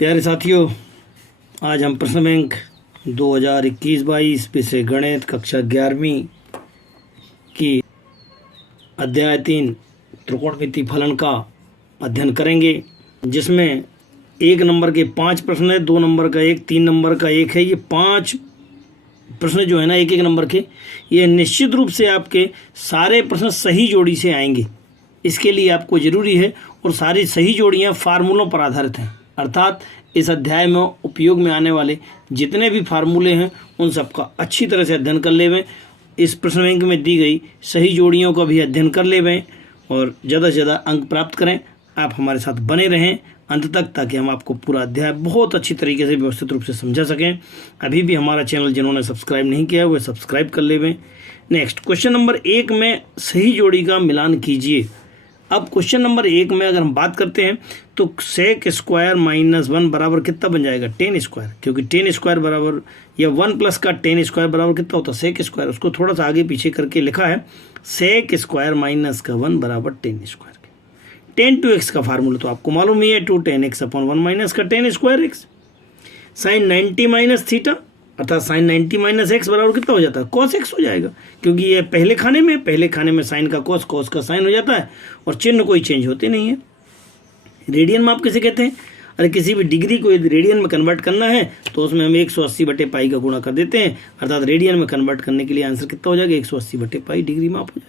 प्यारे साथियों, आज हम प्रश्न बैंक 2021-22 विषय गणित कक्षा 11वीं की अध्याय 3 त्रिकोणमिति फलन का अध्ययन करेंगे, जिसमें 1 नंबर के 5 प्रश्न है, 2 नंबर का 1, 3 नंबर का 1 है। ये 5 प्रश्न जो है ना, एक नंबर के, ये निश्चित रूप से आपके सारे प्रश्न सही जोड़ी से आएंगे। इसके लिए आपको ज़रूरी है, और सारी सही जोड़ियाँ फार्मूलों पर आधारित हैं, अर्थात इस अध्याय में उपयोग में आने वाले जितने भी फार्मूले हैं उन सब का अच्छी तरह से अध्ययन कर लेवें। इस प्रश्न बैंक में दी गई सही जोड़ियों का भी अध्ययन कर लेवें और ज़्यादा से ज़्यादा अंक प्राप्त करें। आप हमारे साथ बने रहें अंत तक, ताकि हम आपको पूरा अध्याय बहुत अच्छी तरीके से व्यवस्थित रूप से समझा सकें। अभी भी हमारा चैनल जिन्होंने सब्सक्राइब नहीं किया वे सब्सक्राइब कर लेवें। नेक्स्ट, क्वेश्चन नंबर 1 में सही जोड़ी का मिलान कीजिए। अब क्वेश्चन नंबर 1 में अगर हम बात करते हैं तो सेक स्क्वायर माइनस 1 बराबर कितना बन जाएगा, 10 स्क्वायर, क्योंकि 10 स्क्वायर बराबर या 1 प्लस का 10 स्क्वायर बराबर कितना होता है, सेक स्क्वायर। उसको थोड़ा सा आगे पीछे करके लिखा है, सेक स्क्वायर माइनस का 1 बराबर 10 स्क्वायर। 10 to x का फार्मूला तो आपको मालूम ही है, 2 10x अपॉन 1 माइनस का 10 square x। Sine 90 minus theta अर्थात साइन 90 माइनस एक्स बराबर कितना हो जाता है, कॉस एक्स हो जाएगा, क्योंकि ये पहले खाने में साइन का कॉस, कॉस का साइन हो जाता है और चिन्ह कोई चेंज होते नहीं है। रेडियन में आप किसे कहते हैं, अरे किसी भी डिग्री को यदि रेडियन में कन्वर्ट करना है तो उसमें हम 180/पाई का गुणा कर देते हैं, अर्थात रेडियन में कन्वर्ट करने के लिए आंसर कितना हो जाएगा, 180/पाई डिग्री में आप हो जाएगा।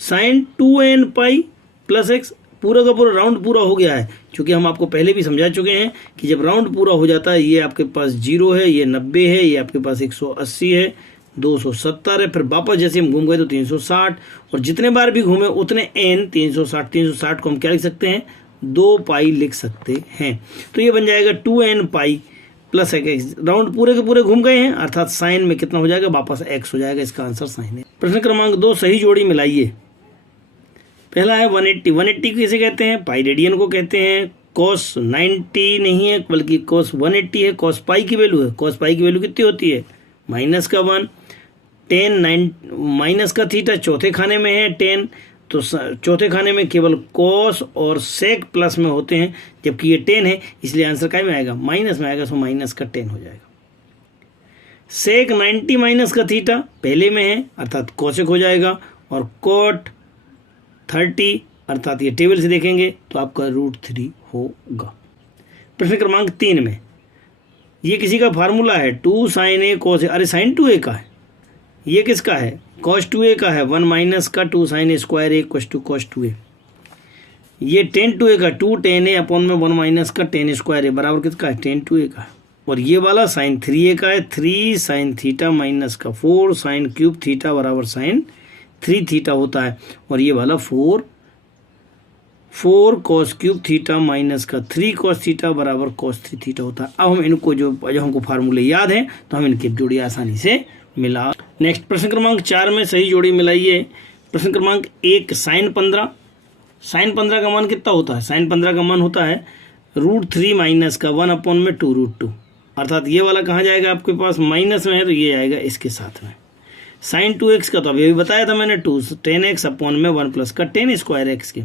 Sign 2n pi plus x, पूरा का पूरा राउंड पूरा हो गया है, क्योंकि हम आपको पहले भी समझा चुके हैं कि जब राउंड पूरा हो जाता है, ये आपके पास 0 है, ये 90 है, ये आपके पास 180 है, 270 है, फिर वापस जैसे हम घूम गए तो 360, और जितने बार भी घूमे उतने n 360 को हम क्या लिख सकते हैं, 2 पाई लिख सकते हैं। तो ये बन जाएगा 2n pi plus x. Round पूरे के पूरे घूम गए हैं, अर्थात साइन में कितना हो जाएगा, वापस x हो जाएगा। इसका आंसर साइन है। प्रश्न क्रमांक 2, सही जोड़ी मिलाइए। पहला है 180 किसे कहते हैं, पाई रेडियन को कहते हैं। कॉस 90 नहीं है, बल्कि कॉस 180 है। कॉस पाई की वैल्यू है, कॉस पाई की वैल्यू कितनी होती है, माइनस का 1। 10 9 माइनस का थीटा चौथे खाने में है 10, तो चौथे खाने में केवल कॉस और सेक प्लस में होते हैं, जबकि ये 10 है, इसलिए आंसर क्या में आएगा, माइनस में आएगा, सो माइनस का 10 हो जाएगा। सेक 90 माइनस का थीटा पहले में है, अर्थात कोसेक हो जाएगा, और कोट 30 अर्थात ये टेबल से देखेंगे तो आपका √3 होगा। प्रश्न क्रमांक 3 में ये किसी का फार्मूला है, 2 साइन ए कॉस ए, अरे साइन 2a का है, ये किसका है, कॉस 2a का है, 1 माइनस का 2 sine A square A equal to cos 2a। ये 10 2a का 2 10 ए अपॉन में 1 माइनस का 10 स्क्वायर ए बराबर किसका है, 10 2a का है। और ये वाला साइन 3a का है, 3 साइन थीटा माइनस का 4 साइन क्यूब थीटा बराबर साइन 3 थीटा होता है, और ये वाला 4 कॉस क्यूब थीटा माइनस का 3 कॉस थीटा बराबर कॉस 3 थीटा होता है। अब हम इनको जो हमको फार्मूले याद हैं तो हम इनकी जोड़ी आसानी से मिला। नेक्स्ट, प्रश्न क्रमांक 4 में सही जोड़ी मिलाइए। प्रश्न क्रमांक 1, साइन 15। साइन 15 का मान कितना होता है, साइन 15 का मान होता है √3 माइनस का 1 अपॉन में 2 √2, अर्थात ये वाला कहाँ जाएगा, आपके पास माइनस में है तो ये आएगा इसके साथ में। साइन 2x का तो अभी भी बताया था मैंने, 2 10x अपॉन में 1 प्लस का 10 स्क्वायर एक्स के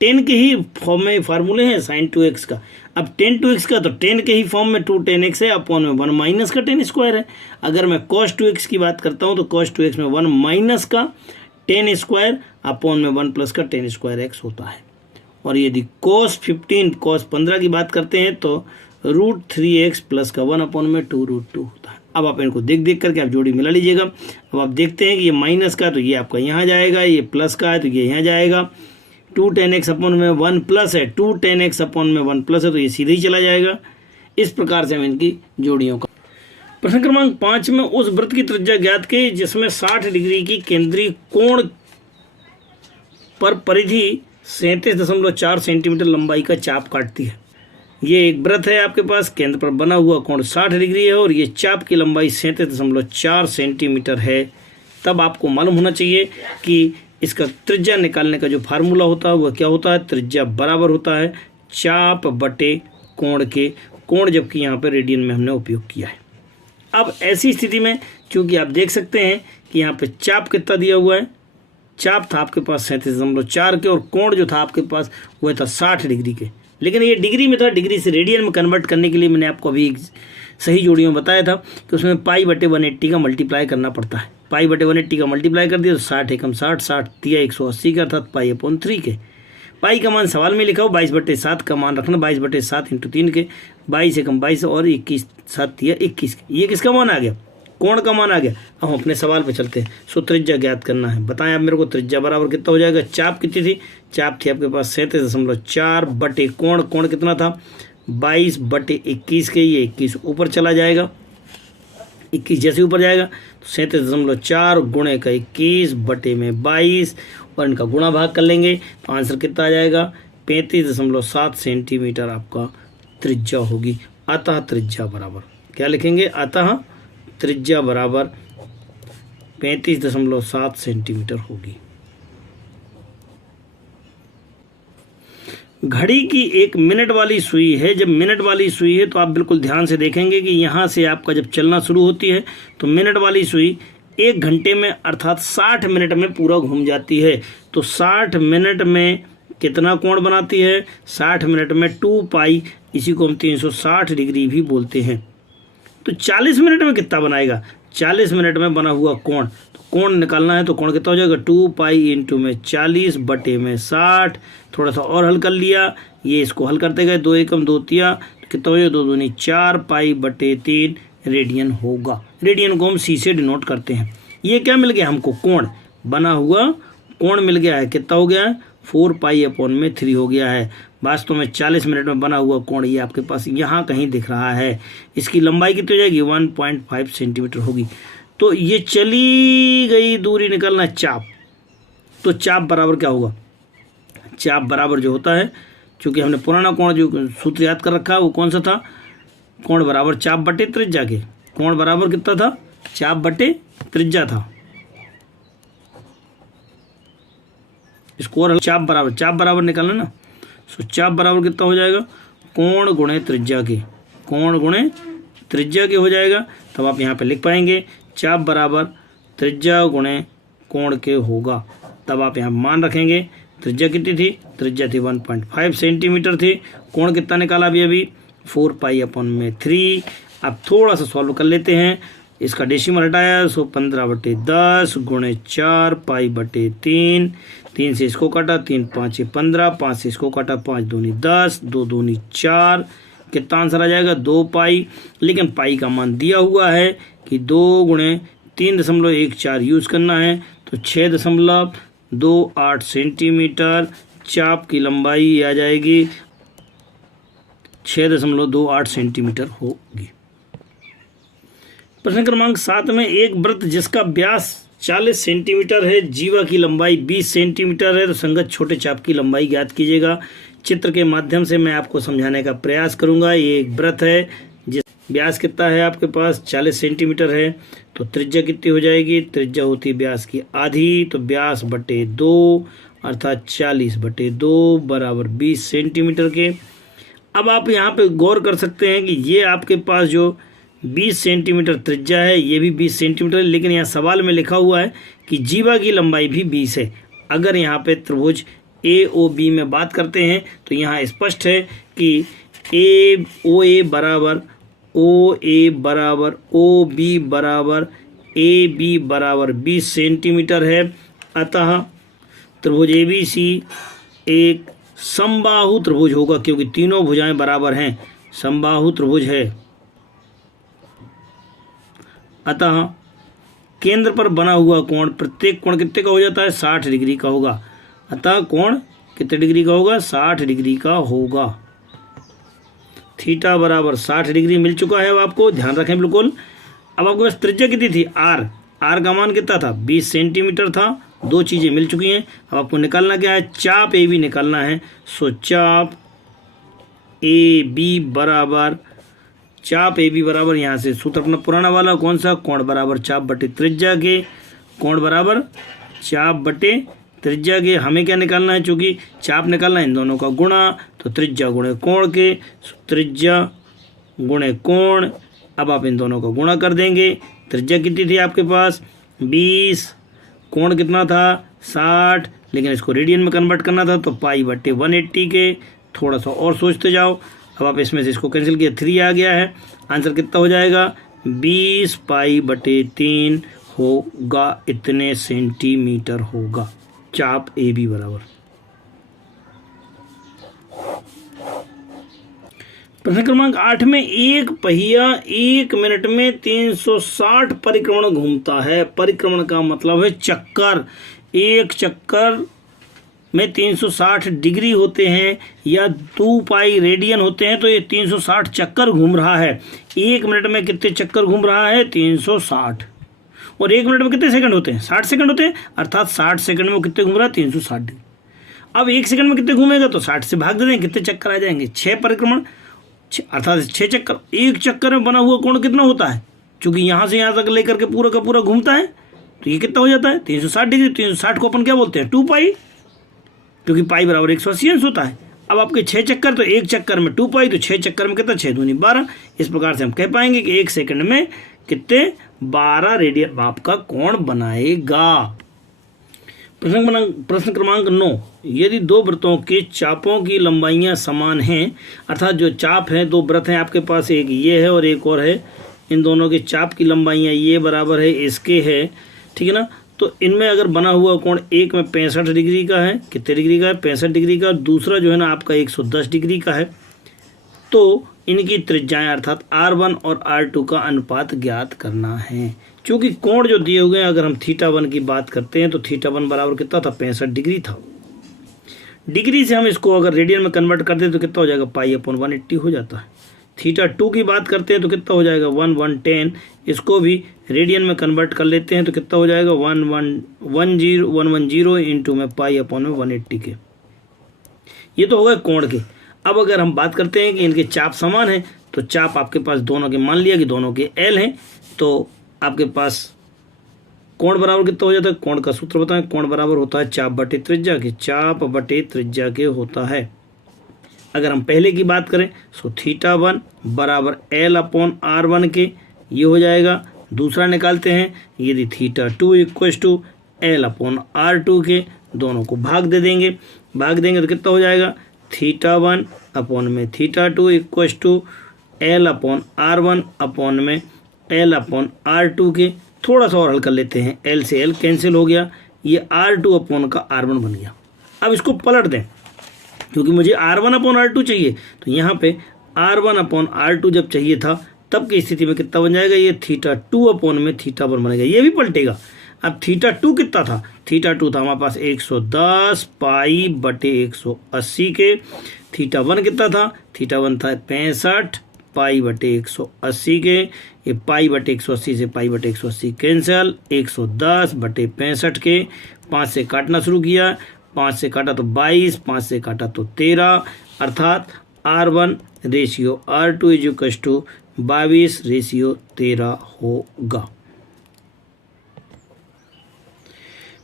10 के ही फॉर्म में फार्मूले हैं साइन 2x का। अब 10 2x का तो 10 के ही फॉर्म में 2 10x है, अपॉन में 1 माइनस का 10 स्क्वायर है। अगर मैं cos 2x की बात करता हूँ तो cos 2x में 1 माइनस का 10 स्क्वायर अपॉन में 1 प्लस का 10 स्क्वायर एक्स होता है। और यदि cos 15 की बात करते हैं तो √3x प्लस का 1 अपॉन में 2 √2 होता है। अब आप इनको देख करके आप जोड़ी मिला लीजिएगा। अब आप देखते हैं कि ये माइनस का है तो ये आपका यहाँ जाएगा, ये प्लस का है तो ये यहाँ जाएगा। 2 10x अपॉन में 1 प्लस है, 2 10x अपॉन में 1 प्लस है तो ये सीधे ही चला जाएगा। इस प्रकार से हम इनकी जोड़ियों का। प्रश्न क्रमांक 5 में उस वृत्त की त्रिज्या ज्ञात की जिसमें 60 डिग्री की केंद्रीय कोण पर परिधि 37.4 सेंटीमीटर लंबाई का चाप काटती है। ये एक वृत्त है आपके पास, केंद्र पर बना हुआ कोण 60 डिग्री है और ये चाप की लंबाई 37.4 सेंटीमीटर है। तब आपको मालूम होना चाहिए कि इसका त्रिज्या निकालने का जो फार्मूला होता है वह क्या होता है, त्रिज्या बराबर होता है चाप बटे कोण के, कोण जबकि यहाँ पे रेडियन में हमने उपयोग किया है। अब ऐसी स्थिति में क्योंकि आप देख सकते हैं कि यहाँ पे चाप कितना दिया हुआ है, चाप था आपके पास 37.4 के और कोण जो था आपके पास वह था 60 डिग्री के, लेकिन ये डिग्री में था, डिग्री से रेडियन में कन्वर्ट करने के लिए मैंने आपको अभी सही जोड़ी में बताया था कि उसमें पाई बटे 180 का मल्टीप्लाई करना पड़ता है। पाई बटे 180 का मल्टीप्लाई कर दिया तो 60 एकम 60, 60 दिया 180 का, अर्थात पाई अपॉन 3 के। पाई का मान सवाल में लिखा हो, 22/7 का मान रखना, 22/7 × 3 के, 22 एकम 22 और 21 7 दिया 21 के। ये किसका मान आ गया? कोण का मान आ गया। अब हम अपने सवाल पे चलते हैं। सो त्रिज्या ज्ञात करना है। बताएं आप मेरे को, त्रिज्या बराबर कितना हो जाएगा? चाप कितनी थी? चाप थी आपके पास 37.4 बटे कोण, कोण कितना था? 22/21 के, ये 21 ऊपर चला जाएगा, 21 जैसे ऊपर जाएगा तो 37.4 गुणे का 21 बटे में 22 और इनका गुणा भाग कर लेंगे तो आंसर कितना आ जाएगा? 35.7 सेंटीमीटर आपका त्रिज्या होगी। अतः त्रिज्या बराबर क्या लिखेंगे? अतः त्रिज्या बराबर 35.7 सेंटीमीटर होगी। घड़ी की एक मिनट वाली सुई है। जब मिनट वाली सुई है तो आप बिल्कुल ध्यान से देखेंगे कि यहाँ से आपका जब चलना शुरू होती है तो मिनट वाली सुई 1 घंटे में अर्थात 60 मिनट में पूरा घूम जाती है। तो 60 मिनट में कितना कोण बनाती है? 60 मिनट में 2 पाई, इसी को हम 360 डिग्री भी बोलते हैं। तो 40 मिनट में कितना बनाएगा? 40 मिनट में बना हुआ कोण, तो कोण निकालना है तो कोण कितना हो जाएगा? 2 पाई इंटू में 40 बटे में 60। थोड़ा सा और हल कर लिया, ये इसको हल करते गए, 2 एकम 2 तिया, तो कितना हो जाएगा? 2 दूनी 4 पाई बटे 3 रेडियन होगा। रेडियन को हम सी से डिनोट करते हैं। ये क्या मिल गया हमको? कोण, बना हुआ कोण मिल गया है। कितना हो गया है? 4 पाई अपॉन में 3 हो गया है। वास्तव में 40 मिनट में बना हुआ कोण ये आपके पास यहाँ कहीं दिख रहा है। इसकी लंबाई कितनी हो जाएगी? 1.5 सेंटीमीटर होगी। तो ये चली गई दूरी निकलना है चाप। तो चाप बराबर क्या होगा? चाप बराबर जो होता है, चूँकि हमने पुराना कोण जो सूत्र याद कर रखा है वो कौन सा था? कोण बराबर चाप बटे त्रिज्या के। कोण बराबर कितना था? चाप बटे त्रिज्या था। इसको और चाप बराबर निकालना ना। सो चाप बराबर कितना हो जाएगा? कोण गुणे त्रिज्या के। कोण गुणे त्रिज्या के हो जाएगा। तब आप यहाँ पे लिख पाएंगे चाप बराबर त्रिज्या गुणे कोण के होगा। तब आप यहाँ मान रखेंगे। त्रिज्या कितनी थी? त्रिज्या थी 1.5 सेंटीमीटर थी। कोण कितना निकाला अभी? 4 पाई अपॉन में 3। अब थोड़ा सा सॉल्व कर लेते हैं। इसका डेसिमल हटाया, सो 15/10 गुणे 4 पाई बटे 3। 3 से इसको काटा, 3 5 15, 5 से इसको काटा, 5 दूनी 10, 2 दूनी 4। कितना आंसर आ जाएगा? 2 पाई। लेकिन पाई का मान दिया हुआ है कि 2 गुणे 3.14 यूज़ करना है, तो 6.28 सेंटीमीटर चाप की लंबाई आ जाएगी, 6.28 सेंटीमीटर होगी। प्रश्न क्रमांक 7 में एक वृत्त जिसका व्यास 40 सेंटीमीटर है, जीवा की लंबाई 20 सेंटीमीटर है, तो संगत छोटे चाप की लंबाई ज्ञात कीजिएगा। चित्र के माध्यम से मैं आपको समझाने का प्रयास करूंगा। ये एक वृत्त है जिस व्यास कितना है आपके पास? 40 सेंटीमीटर है। तो त्रिज्या कितनी हो जाएगी? त्रिज्या होती है व्यास की आधी, तो व्यास बटे 2 अर्थात 40/2 बराबर 20 सेंटीमीटर के। अब आप यहाँ पे गौर कर सकते हैं कि ये आपके पास जो 20 सेंटीमीटर त्रिज्या है, ये भी 20 सेंटीमीटर है, लेकिन यहाँ सवाल में लिखा हुआ है कि जीवा की लंबाई भी 20 है। अगर यहाँ पे त्रिभुज AOB में बात करते हैं तो यहाँ स्पष्ट है कि OA बराबर OB बराबर AB बराबर 20 सेंटीमीटर है। अतः त्रिभुज ABC एक समबाहु त्रिभुज होगा, क्योंकि तीनों भुजाएं बराबर हैं, समबाहु त्रिभुज है। अतः केंद्र पर बना हुआ कोण, प्रत्येक कोण कितने का हो जाता है? 60 डिग्री का होगा। अतः कोण कितने डिग्री का होगा? 60 डिग्री का होगा। थीटा बराबर 60 डिग्री मिल चुका है। अब आपको ध्यान रखें बिल्कुल। अब आपके पास त्रिज्या कितनी थी? आर का मान कितना था? 20 सेंटीमीटर था। 2 चीज़ें मिल चुकी हैं। अब आपको निकालना क्या है? चाप AB निकालना है। सो चाप AB बराबर यहाँ से सूत्र अपना पुराना वाला कौन सा? कोण बराबर चाप बटे त्रिज्या के। कोण बराबर चाप बटे त्रिज्या के। हमें क्या निकालना है? चूँकि चाप निकालना है इन दोनों का गुणा, तो त्रिज्या गुणे कोण के, त्रिज्या गुणे कोण। अब आप इन दोनों का गुणा कर देंगे। त्रिज्या कितनी थी आपके पास? 20। कोण कितना था? 60। लेकिन इसको रेडियन में कन्वर्ट करना था, तो पाई बटे 180 के थोड़ा सा और सोचते जाओ। अब आप इसमें से इसको कैंसिल किया, 3 आ गया है। आंसर कितना हो जाएगा, 20 पाई/3 होगा, इतने सेंटीमीटर होगा चाप ए बी बराबर। प्रश्न क्रमांक 8 में एक पहिया 1 मिनट में 360 परिक्रमण घूमता है। परिक्रमण का मतलब है चक्कर। एक चक्कर में 360 डिग्री होते हैं या 2 पाई रेडियन होते हैं, तो ये 360 चक्कर घूम रहा है। 1 मिनट में कितने चक्कर घूम रहा है, 360। और 1 मिनट में कितने सेकंड होते हैं, 60 सेकंड होते हैं, अर्थात 60 सेकंड में वो कितने घूम रहा है, 360 डिग्री। अब 1 सेकंड में कितने घूमेगा, तो 60 से भाग दे देंगे, कितने चक्कर आ जाएंगे, 6 परिक्रमण, अर्थात 6 चक्कर। एक चक्कर में बना हुआ कोण कितना होता है, चूंकि यहाँ से यहाँ तक लेकर के पूरा का पूरा घूमता है, तो ये कितना हो जाता है, 360 डिग्री। 360 को अपन क्या बोलते हैं, 2 पाई, क्योंकि पाई बराबर 180 अंश होता है। अब आपके 6 चक्कर, तो एक चक्कर में 2 पाई, तो 6 चक्कर में कितना, 6 दूनी 12। इस प्रकार से हम कह पाएंगे कि 1 सेकंड में कितने 12 रेडियन आपका कोण बनाएगा। प्रश्न क्रमांक 9, यदि 2 वृत्तों के चापों की लंबाइयां समान हैं, अर्थात जो चाप हैं, 2 वृत्त हैं आपके पास, एक ये है और एक और है, इन दोनों के चाप की लंबाइयां ये बराबर है इसके है, ठीक है ना। तो इनमें अगर बना हुआ कोण एक में 65 डिग्री का है, कितने डिग्री का है, 65 डिग्री का, दूसरा जो है ना आपका 110 डिग्री का है, तो इनकी त्रिज्याएं अर्थात R1 और R2 का अनुपात ज्ञात करना है। चूंकि कोण जो दिए हुए हैं, अगर हम θ1 की बात करते हैं तो θ1 बराबर कितना था, 65 डिग्री था। डिग्री से हम इसको अगर रेडियन में कन्वर्ट कर दें तो कितना हो जाएगा, पाई/180 हो जाता है। θ2 की बात करते हैं तो कितना हो जाएगा, 1/10। इसको भी रेडियन में कन्वर्ट कर लेते हैं तो कितना हो जाएगा, 110 इंटू में पाई/180 के। ये तो होगा कोण के। अब अगर हम बात करते हैं कि इनके चाप समान है, तो चाप आपके पास दोनों के, मान लिया कि दोनों के L हैं, तो आपके पास कोण बराबर कितना हो जाता है, कोण का सूत्र बताएं। कोण बराबर होता है चाप बटे त्रिज्या के, चाप बटे त्रिज्या के होता है। अगर हम पहले की बात करें तो θ1 बराबर L/R1 के, ये हो जाएगा। दूसरा निकालते हैं, यदि θ2 = L/R2 के, दोनों को भाग दे देंगे, तो कितना हो जाएगा, θ1 अपॉन में θ2 = L/R1 अपॉन में L/R2 के। थोड़ा सा और हल कर लेते हैं, L से L कैंसिल हो गया, ये R2 अपॉन का R1 बन गया। अब इसको पलट दें, क्योंकि मुझे R1 अपॉन R2 चाहिए, तो यहाँ पे R1 अपॉन R2 जब चाहिए था तब की स्थिति में कितना बन जाएगा, ये θ2 अपॉन में θ1 बनेगा, ये भी पलटेगा। अब θ2 कितना था, θ2 था हमारे पास 110 पाई/180 के। θ1 कितना था, θ1 था 65 पाई/180 के। ये पाई/180 से पाई/180 कैंसिल, 110/65 के। 5 से काटना शुरू किया, 5 से काटा तो 22, 5 से काटा तो 13, अर्थात R1/R2 = 22/13 होगा।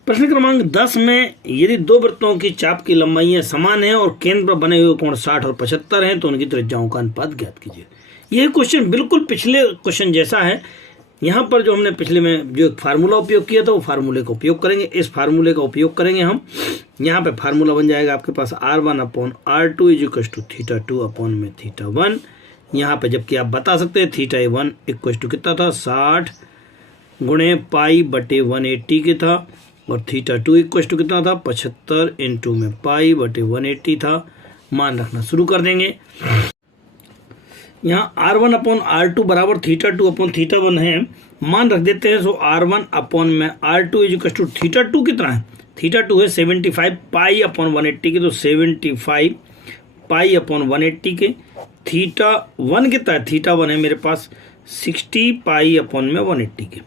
प्रश्न क्रमांक 10 में यदि 2 वृत्तों की चाप की लंबाइयां समान हैं और केंद्र पर बने हुए कोण 60 और 75 हैं, तो उनकी त्रिज्याओं का अनुपात ज्ञात कीजिए। यह क्वेश्चन बिल्कुल पिछले क्वेश्चन जैसा है। यहाँ पर जो हमने पिछले में जो एक फार्मूला उपयोग किया था, वो फार्मूले का उपयोग करेंगे। इस फार्मूले का उपयोग करेंगे हम। यहाँ पे फार्मूला बन जाएगा आपके पास R1/R2 = θ2 अपॉन में θ1। यहाँ पे जबकि आप बता सकते हैं θ1 = कितना था, 60 गुणे पाई/180 के था, और θ2 = कितना था, 75 इंटू में पाई/180 था। मान रखना शुरू कर देंगे। यहाँ R1/R2 बराबर θ2 अपॉन θ1 है, मान रख देते हैं। सो R1 में R2 = θ2 कितना है, θ2 है 75 पाई/180 के, तो 75 पाई/180 के। θ1 कितना है, θ1 है मेरे पास 60 पाई/180 के।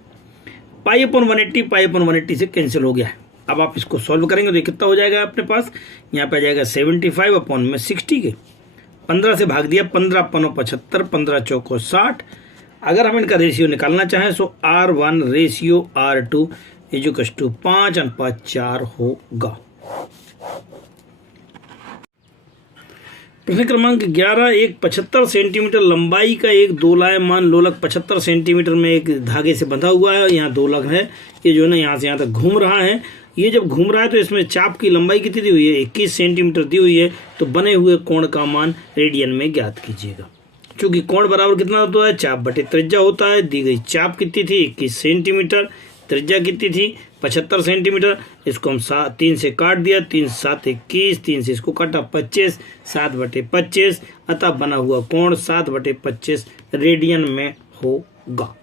पाई/180 से कैंसिल हो गया है। अब आप इसको सॉल्व करेंगे तो ये कितना हो जाएगा अपने पास, यहाँ पे आ जाएगा 75/60 के। 15 से भाग दिया, 15×75, 15×4 60। अगर हम इनका रेशियो निकालना चाहें तो R1/R2 = 5/4 होगा। प्रश्न क्रमांक 11, एक 75 सेंटीमीटर लंबाई का एक दोलायमान लोलक 75 सेंटीमीटर में एक धागे से बंधा हुआ है। यहाँ दोलक है, ये जो है ना यहाँ से यहाँ तक घूम रहा है। ये जब घूम रहा है तो इसमें चाप की लंबाई कितनी दी हुई है, 21 सेंटीमीटर दी हुई है। तो बने हुए कोण का मान रेडियन में ज्ञात कीजिएगा। क्योंकि कोण बराबर कितना होता है, चाप बटे त्रिज्या होता है। दी गई चाप कितनी थी, 21 सेंटीमीटर, त्रिज्या कितनी थी, 75 सेंटीमीटर। इसको हम 3 से काट दिया, 3 7 21, 3 से इसको काटा 25, 7/25। अतः बना हुआ कोण 7/25 रेडियन में होगा।